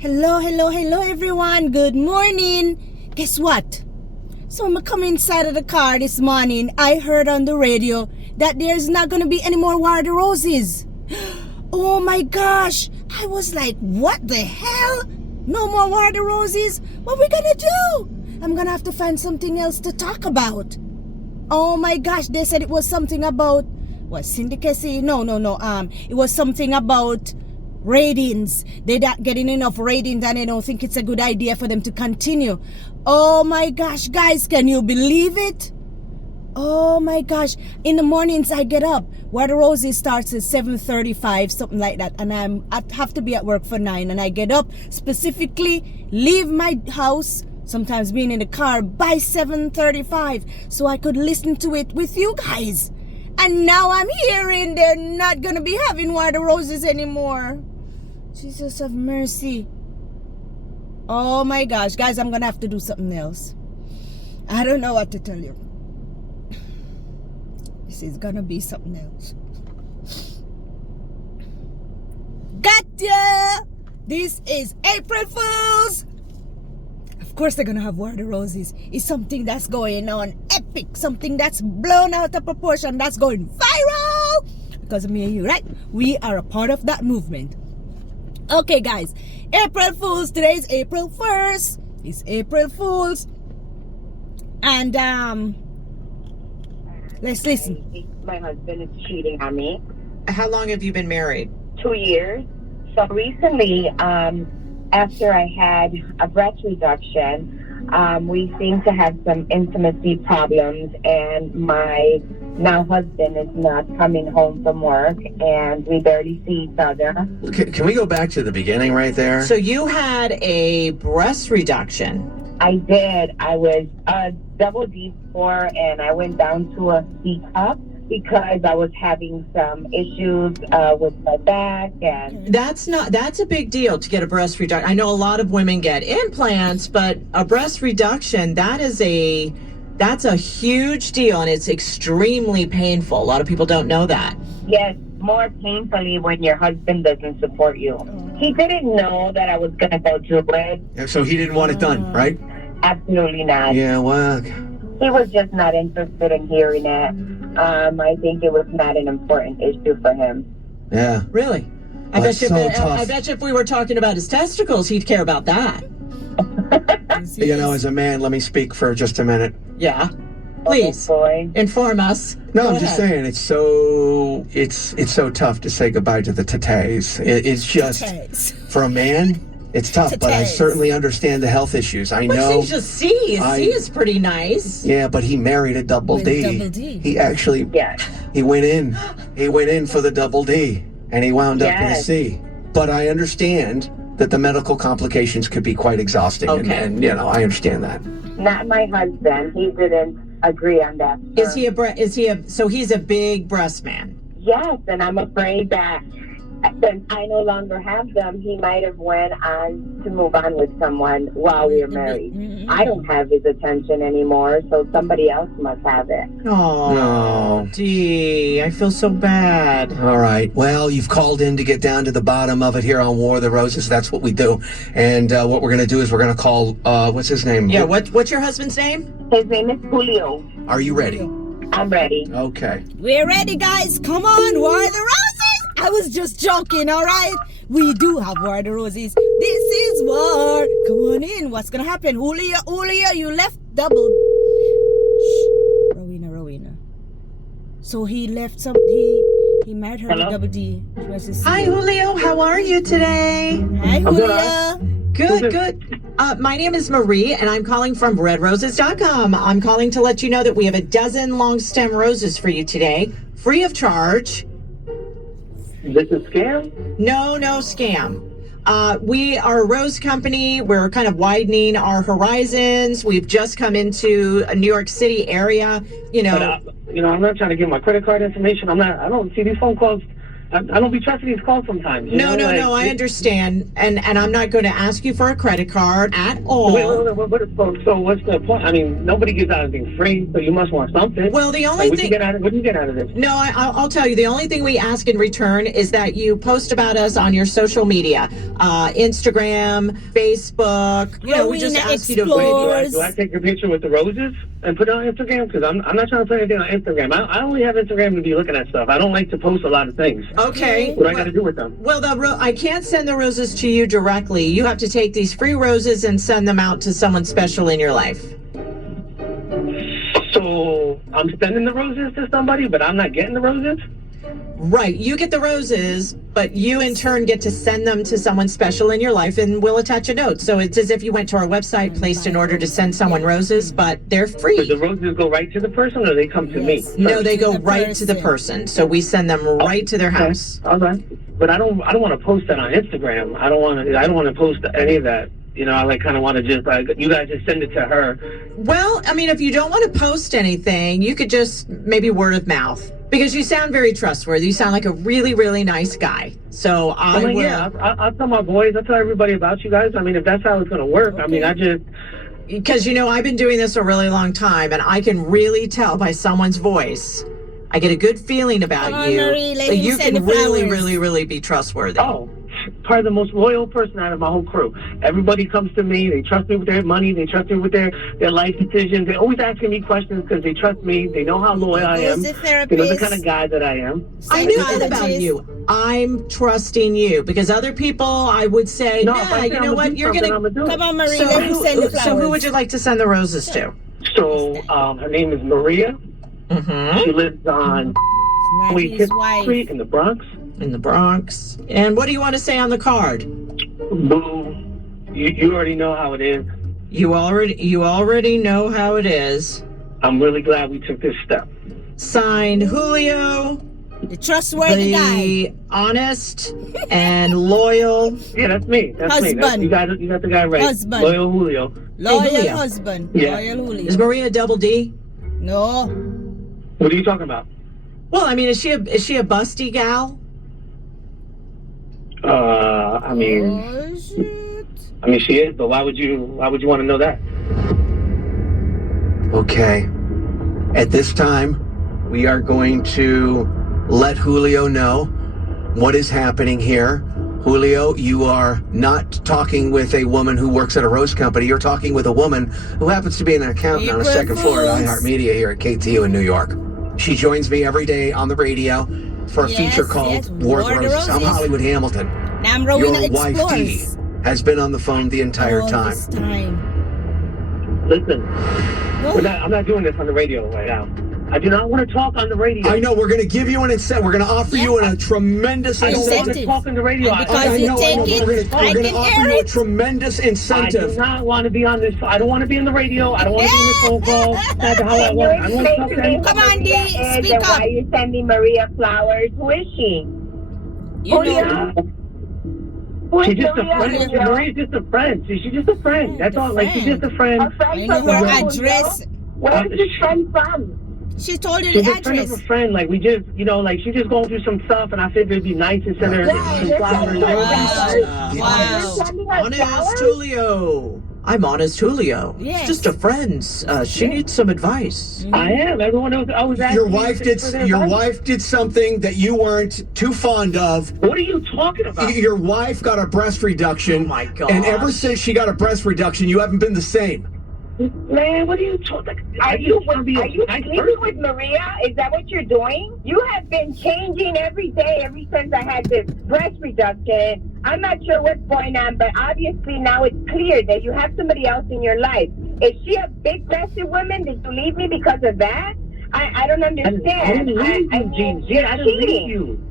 Hello everyone. Good morning. Guess what? So I'm coming inside of the car this morning. I heard on the radio that there's not going to be any more War the Roses. Oh my gosh. I was like, what the hell? No more War the Roses? What are we going to do? I'm going to have to find something else to talk about. Oh my gosh. They said it was something about, what, syndicacy? No. It was something about ratings. They're not getting enough ratings and they don't think it's a good idea for them to continue. Oh my gosh, guys, can you believe it? Oh my gosh. In the mornings I get up. War the Roses starts at 7:35, something like that, and I have to be at work for 9, and I get up specifically, leave my house, sometimes being in the car, by 7:35 so I could listen to it with you guys. And now I'm hearing they're not going to be having War the Roses anymore. Jesus have mercy. Oh my gosh. Guys, I'm going to have to do something else. I don't know what to tell you. This is going to be something else. Gotcha! This is April Fools! Of course they're gonna have War the Roses. It's something that's going on epic, something that's blown out of proportion, that's going viral because of me and you, right? We are a part of that movement. Okay guys, April Fools. Today's April 1st. It's April Fools. And let's listen. My husband is cheating on me. How long have you been married? 2 years. So recently, after I had a breast reduction, we seem to have some intimacy problems, and my now husband is not coming home from work, and we barely see each other. Can we go back to the beginning right there? So you had a breast reduction. I did. I was a double D before, and I went down to a C cup because I was having some issues with my back, and That's a big deal to get a breast reduction. I know a lot of women get implants, but a breast reduction, that's a huge deal, and it's extremely painful. A lot of people don't know that. yes, more painfully when your husband doesn't support you. He didn't know that I was going to go through it. So he didn't want it done, right? Absolutely not. Yeah, well, He was just not interested in hearing it. I think it was not an important issue for him. yeah. Really? I That's bet so tough. I bet you if we were talking about his testicles, he'd care about that. You know, as a man, let me speak for just a minute. Yeah. Please Oh, boy. inform us. No, Go I'm just ahead. saying it's so tough to say goodbye to the tatés. It's just Tays. for a man, it's tough. But I Tatés. certainly understand the health issues. I But know. she's just C. C is pretty nice. Yeah, but he married a double With D. double D. He actually Yes. he went in for the double D, and he wound up in a Yes. C. But I understand that the medical complications could be quite exhausting, Okay. and you know, I understand that. Not my husband. He didn't agree on that. So he's a big breast man? Yes, and I'm afraid that since I no longer have them, he might have went on to move on with someone while we were married. I don't have his attention anymore, so somebody else must have it. Oh, No. gee, I feel so bad. All right. Well, you've called in to get down to the bottom of it here on War of the Roses. That's what we do. And what we're going to do is we're going to call, what's his name? Yeah, what's your husband's name? His name is Julio. Are you ready? I'm ready. Okay. We're ready, guys. Come on, War the Roses. I was just joking, all right? We do have War the Roses. This is war. Come on in. What's gonna happen? Julio, you left double. Shh. Rowena. So he left he married her with Hello? double D. She was his Hi, sister. Julio. How are you today? Hi, Julio. Good. My name is Marie, and I'm calling from redroses.com. I'm calling to let you know that we have a dozen long stem roses for you today, free of charge. This is scam? No scam. We are a rose company. We're kind of widening our horizons. We've just come into a New York City area. You know, But, I'm not trying to give my credit card information. I don't see these phone calls I don't be trusting these calls sometimes. No, I understand. And I'm not going to ask you for a credit card at all. So what's the point? I mean, nobody gives out anything free, so you must want something. Well, the only what thing... What do you get out of this? No, I'll tell you. The only thing we ask in return is that you post about us on your social media. Instagram, Facebook. You know, we just ask you to... Do I take a picture with the roses and put it on Instagram? Because I'm not trying to put anything on Instagram. I only have Instagram to be looking at stuff. I don't like to post a lot of things. Okay. What do I got to do with them? Well, I can't send the roses to you directly. You have to take these free roses and send them out to someone special in your life. So I'm sending the roses to somebody, but I'm not getting the roses? Right. You get the roses, but you in turn get to send them to someone special in your life, and we'll attach a note. So it's as if you went to our website, placed an order to send someone roses, but they're free. So the roses go right to the person, or they come to me? No, they go right to the person. So we send them right to their house. All right. But I don't want to post that on Instagram. I don't want to post any of that. You know, I kind of want to just you guys just send it to her. Well, I mean, if you don't want to post anything, you could just maybe word of mouth. Because you sound very trustworthy. You sound like a really, really nice guy. So I'll tell my boys. I'll tell everybody about you guys. I mean, if that's how it's going to work. Okay. I mean, because, I've been doing this a really long time, and I can really tell by someone's voice. I get a good feeling about you. Marie, you can really, really, really be trustworthy. Oh, probably the most loyal person out of my whole crew. Everybody comes to me. They trust me with their money. They trust me with their life decisions. They're always asking me questions because they trust me. They know how loyal I am. They know the kind of guy that I am. I knew that about you. I'm trusting you because other people, I would say, you know what? You're going to... Come on, Marie, let me send the flowers. So who would you like to send the roses to? So her name is Maria. Mm-hmm. She lives on Street in the Bronx. In the Bronx. And what do you want to say on the card? Boo. You already know how it is. You already know how it is. I'm really glad we took this step. Signed, Julio. The trustworthy guy. The honest and loyal. Yeah, that's me. That's husband. Me. You got the guy right. Husband. Loyal Julio. Loyal husband. Yeah. Loyal Julio. Is Maria double D? No. What are you talking about? Well, I mean, is she a busty gal? I mean, she is, but why would you want to know that? Okay. At this time, we are going to let Julio know what is happening here. Julio, you are not talking with a woman who works at a rose company. You're talking with a woman who happens to be an accountant on the second floor at iHeartMedia here at KTU in New York. She joins me every day on the radio for a feature called War of the Roses. I'm Hollywood Hamilton. Now I'm Rowena Your wife, Dee, has been on the phone the entire time. Listen, I'm not doing this on the radio right now. I do not want to talk on the radio. I know. We're going to give you an incentive. We're going to offer you a tremendous incentive. I don't want to talk on the radio. Because you take it, We're going to offer you a tremendous incentive. I do not want to be on this. I don't want to be in the radio. I don't want to be in this phone call. That's how I want. I want to talk to anyone. Come on, Dee. Speak up. Why are you sending Maria flowers? Who is she? You know. She's just a friend. Maria's just a friend. She's just a friend. That's all. Like, she's just a friend. A friend I know from her where? address. Where is this friend from? She told you She's the a friend address. of a friend. Like, we just, she's just going through some stuff, and I figured it'd be nice to send her some flowers. Wow. Honest Julio. I'm honest Julio. Yes. It's just a friend. She needs some advice. I am. Everyone knows. I was asking. Your wife did something that you weren't too fond of. What are you talking about? Your wife got a breast reduction. Oh my God. And ever since she got a breast reduction, you haven't been the same. Man, what are you talking? Are you sleeping with Maria? Is that what you're doing? You have been changing every day ever since I had this breast reduction. I'm not sure what's going on, but obviously now it's clear that you have somebody else in your life. Is she a big-breasted woman? Did you leave me because of that? I don't understand. I didn't leave you, Jean. I didn't leave you.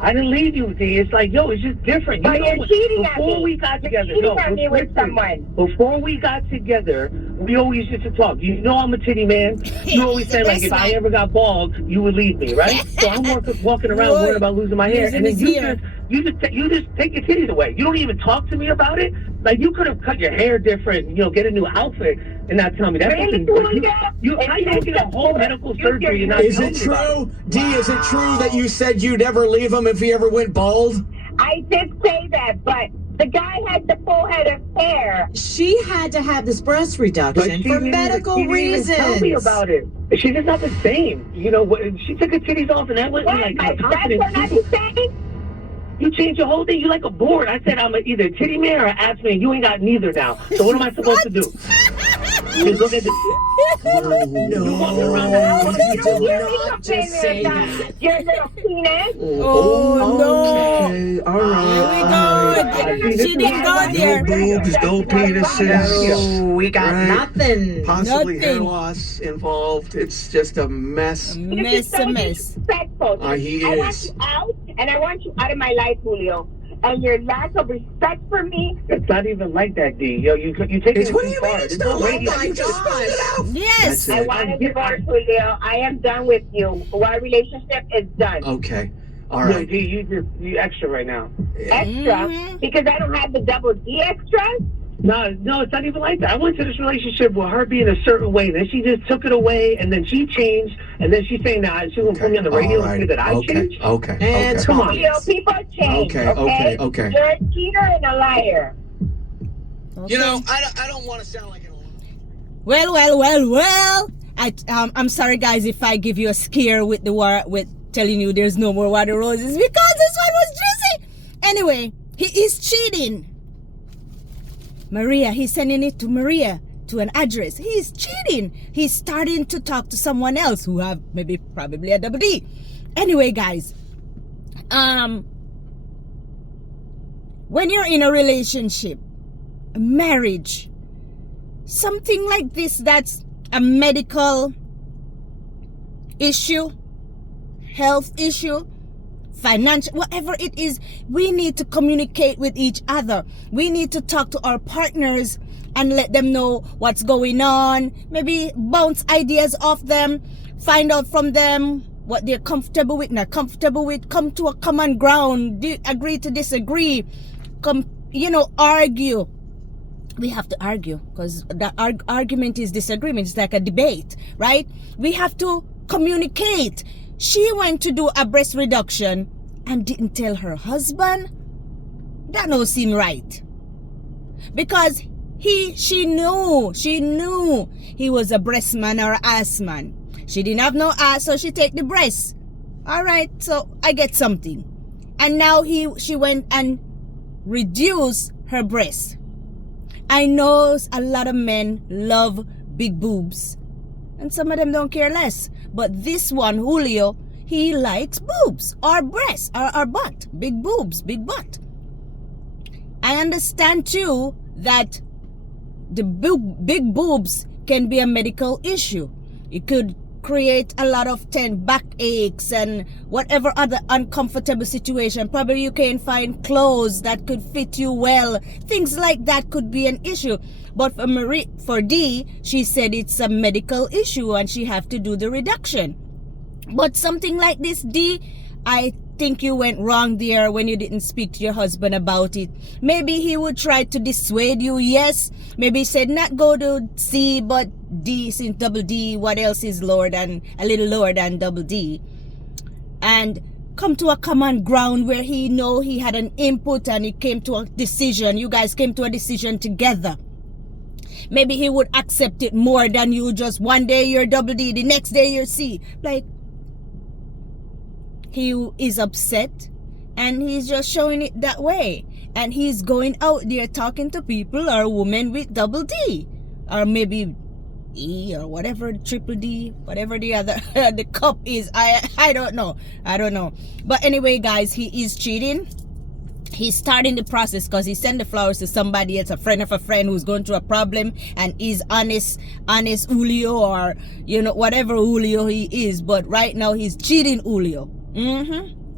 I didn't leave you, D. It's like, it's just different. But you're cheating on me. Before we got together, you're cheating on me with someone. Before we got together, we always used to talk. You know I'm a titty man. You always said, like, if I ever got bald, you would leave me, right? So I'm walking around worried about losing my hair. And then you just You just take your titties away. You don't even talk to me about it. Like, you could have cut your hair different, you know, get a new outfit, and not tell me. That's Really, you how you get a whole medical surgery and not Is tell it me about true, D? Is it true that you said you'd never leave him if he ever went bald? I did say that, but the guy had the full head of hair. She had to have this breast reduction for medical reasons. Tell me about it. She's just not the same. You know, she took her titties off, and that went like my her breasts are not the same? You changed your whole thing. You like a board. I said I'm either a titty man or an ass man. You ain't got neither now. So what am I supposed to do? Just look at the. No, You walking around the house. you did not just say that. Your little penis. Oh, no. Okay, all right. Here we go. She didn't go there. No boobs, no penises. No, we got Right. nothing. Possibly hair Nothing. loss involved. It's just a mess. Mess a mess. Disrespectful. He I want is. you out, and I want you out of my life, Julio. And your lack of respect for me. It's not even like that, D. Yo, you take It's, it what do too you far. mean? It's There's not no like radio. that. You just spelled it out. Yes. That's I it. want a divorce, Julio. I am done with you. Our relationship is done. Okay. All Yo, right. D, you extra right now. Extra. Mhm. Because I don't have the double D extras. No, it's not even like that. I went to this relationship with her being a certain way. Then she just took it away, and then she changed, and then she's saying that she's going to put me on the radio and say that I changed. Okay. And Okay. Come on. Julio, people change. Okay. You're a cheater and a liar. You know, I don't want to sound like an. Well. I'm sorry, guys, if I give you a scare with the war with telling you there's no more water roses because this one was juicy. Anyway, he is cheating. Maria, he's sending it to Maria to an address. He's cheating. He's starting to talk to someone else who have probably a double D. Anyway, guys, when you're in a relationship, a marriage, something like this, that's a medical issue, health issue, financial, whatever it is, we need to communicate with each other. We need to talk to our partners and let them know what's going on. Maybe bounce ideas off them, find out from them what they're comfortable with, not comfortable with, come to a common ground, agree to disagree, argue. We have to argue because the argument is disagreement. It's like a debate, right? We have to communicate. She went to do a breast reduction and didn't tell her husband. That don't seem right. Because she knew he was a breast man or an ass man. She didn't have no ass, so she take the breast. All right, so I get something. And now she went and reduced her breast. I know a lot of men love big boobs, and some of them don't care less. But this one, Julio, he likes boobs or breasts or butt. Big boobs, big butt. I understand too that the big boobs can be a medical issue. It could create a lot of backaches and whatever other uncomfortable situation. Probably you can find clothes that could fit you well. Things like that could be an issue. But for D, she said it's a medical issue and she have to do the reduction. But something like this, D, I think you went wrong there when you didn't speak to your husband about it. Maybe he would try to dissuade you, yes. Maybe he said not go to C, but D, since double D, what else is a little lower than double D? And come to a common ground where he know he had an input and he came to a decision. You guys came to a decision together. Maybe he would accept it more than you just one day you're double D, the next day you're C. Like, he is upset and he's just showing it that way. And he's going out there talking to people or women with double D. Or maybe E or whatever, triple D, whatever the other the cup is. I don't know. But anyway, guys, he is cheating. He's starting the process because he sent the flowers to somebody else, a friend of a friend who's going through a problem, and is honest Julio, or whatever Julio he is. But right now he's cheating Julio.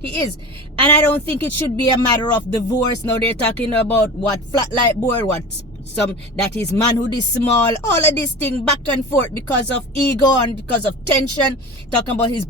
He is. And I don't think it should be a matter of divorce. Now they're talking about what flat light board, what that his manhood is small, all of this thing back and forth because of ego and because of tension, talking about his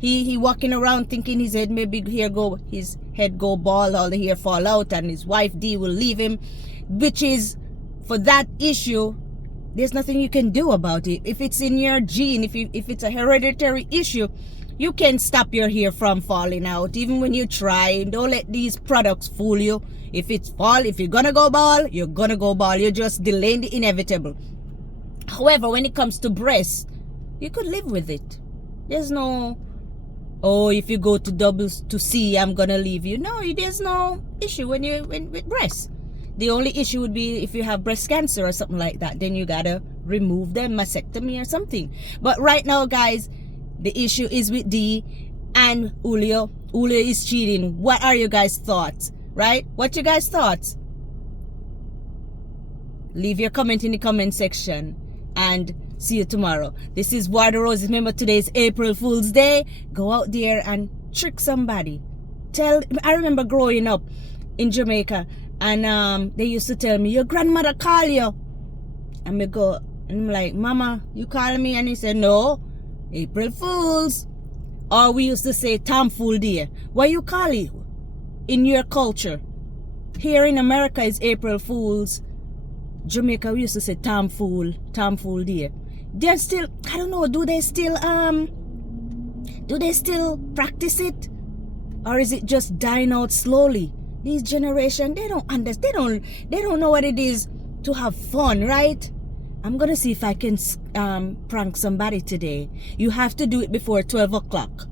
he walking around thinking his head his head go bald, all the hair fall out, and his wife D will leave him, which is, for that issue, there's nothing you can do about it. If it's in your gene, if it's a hereditary issue, you can't stop your hair from falling out, even when you try. Don't let these products fool you. If you're gonna go bald, you're gonna go bald. You're just delaying the inevitable. However, when it comes to breasts, you could live with it. There's no, oh, if you go to C, I'm gonna leave you. No, there's no issue with breasts. The only issue would be if you have breast cancer or something like that. Then you gotta remove them, mastectomy or something. But right now, guys, the issue is with D and Julio. Julio is cheating. What are your guys' thoughts? Right? What your guys' thoughts? Leave your comment in the comment section. And see you tomorrow. This is War the Roses. Remember, today is April Fool's Day. Go out there and trick somebody. I remember growing up in Jamaica, and they used to tell me, your grandmother call you. And I'm like, Mama, you call me? And he said, no, April Fools. Or we used to say Tom Fool Day. What you call it in your culture? Here in America is April Fools. Jamaica, we used to say Tom Fool Day. They're still, I don't know, do they still practice it? Or is it just dying out slowly? These generation, they don't understand, they don't know what it is to have fun, right? I'm gonna see if I can prank somebody today. You have to do it before 12 o'clock.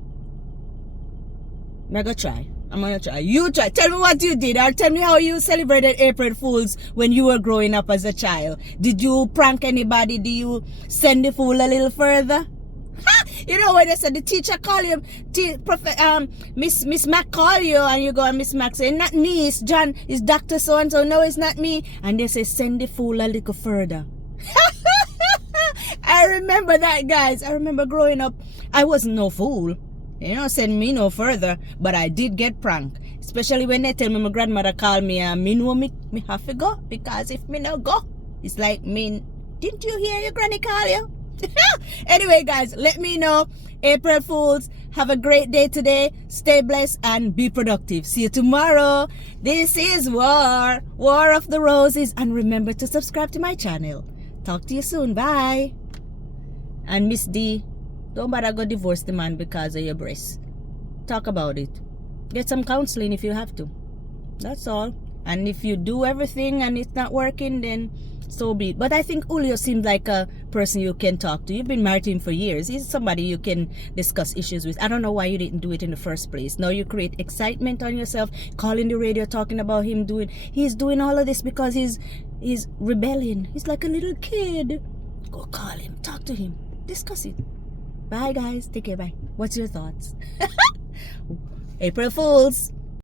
I'm gonna try. You try. Tell me what you did, or tell me how you celebrated April Fools when you were growing up as a child. Did you prank anybody? Do you send the fool a little further? Ha! You know when they said the teacher call you, Miss Mac call you, and you go and Miss Mac say, not me, it's John, it's Dr. So and so. No, it's not me. And they say, send the fool a little further. I remember that, guys. I remember growing up, I wasn't no fool. You know, send me no further, but I did get pranked. Especially when they tell me my grandmother called me, and me know me have to go, because if me no go, it's like, didn't you hear your granny call you? Anyway, guys, let me know. April Fools, have a great day today. Stay blessed and be productive. See you tomorrow. This is War of the Roses, and remember to subscribe to my channel. Talk to you soon. Bye. And Miss D, don't bother go divorce the man because of your breasts. Talk about it. Get some counseling if you have to. That's all. And if you do everything and it's not working, then so be it. But I think Julio seems like a person you can talk to. You've been married to him for years. He's somebody you can discuss issues with. I don't know why you didn't do it in the first place. Now you create excitement on yourself, calling the radio, talking about him he's doing all of this because he's rebelling. He's like a little kid. Go call him, talk to him, discuss it. Bye, guys. Take care. Bye. What's your thoughts? April Fools.